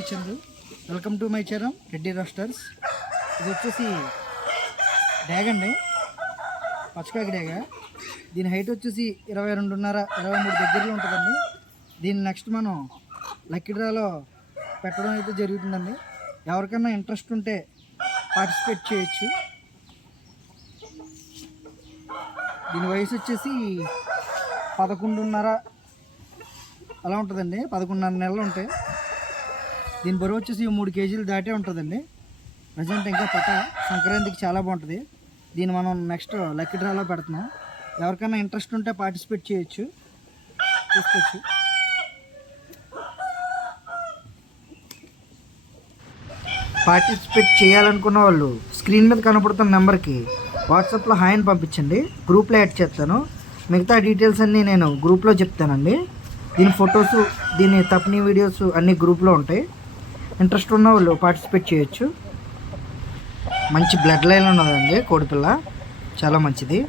My welcome to my channel Reddy roasters ఇది వచ్చేసి డ్యాగ్ అండి. పచ్చకాకి డ్యాగ. దీని హైట్ వచ్చేసి ఇరవై రెండున్నర ఇరవై మూడు దగ్గరలో ఉంటుందండి. దీన్ని నెక్స్ట్ మనం లక్కీ డ్రాలో పెట్టడం అయితే జరుగుతుందండి. ఎవరికైనా ఇంట్రెస్ట్ ఉంటే పార్టిసిపేట్ చేయొచ్చు. దీని వయసు వచ్చేసి పదకొండున్నర అలా ఉంటుందండి. పదకొండున్నర నెలలు ఉంటాయి దీని బరువు వచ్చేసి మూడు కేజీలు దాటే ఉంటుందండి. ప్రజెంట్ ఇంకా పట సంక్రాంతికి చాలా బాగుంటుంది. దీన్ని మనం నెక్స్ట్ లక్కీ డ్రాలో పెడుతున్నాం. ఎవరికైనా ఇంట్రెస్ట్ ఉంటే పార్టిసిపేట్ చేయొచ్చు. తీసుకోవచ్చు. పార్టిసిపేట్ చేయాలనుకున్న వాళ్ళు స్క్రీన్ మీద కనపడుతున్న నెంబర్కి వాట్సాప్లో హాయ్ అని పంపించండి. గ్రూప్లో యాడ్ చేస్తాను. మిగతా డీటెయిల్స్ అన్నీ నేను గ్రూప్లో చెప్తానండి. దీని ఫొటోస్ దీని తప్పని వీడియోస్ అన్నీ గ్రూప్లో ఉంటాయి. ఇంట్రెస్ట్ ఉన్న వాళ్ళు పార్టిసిపేట్ చేయొచ్చు. మంచి బ్లడ్ లైన్ ఉన్నదండి కోడిపిల్ల. చాలా మంచిది.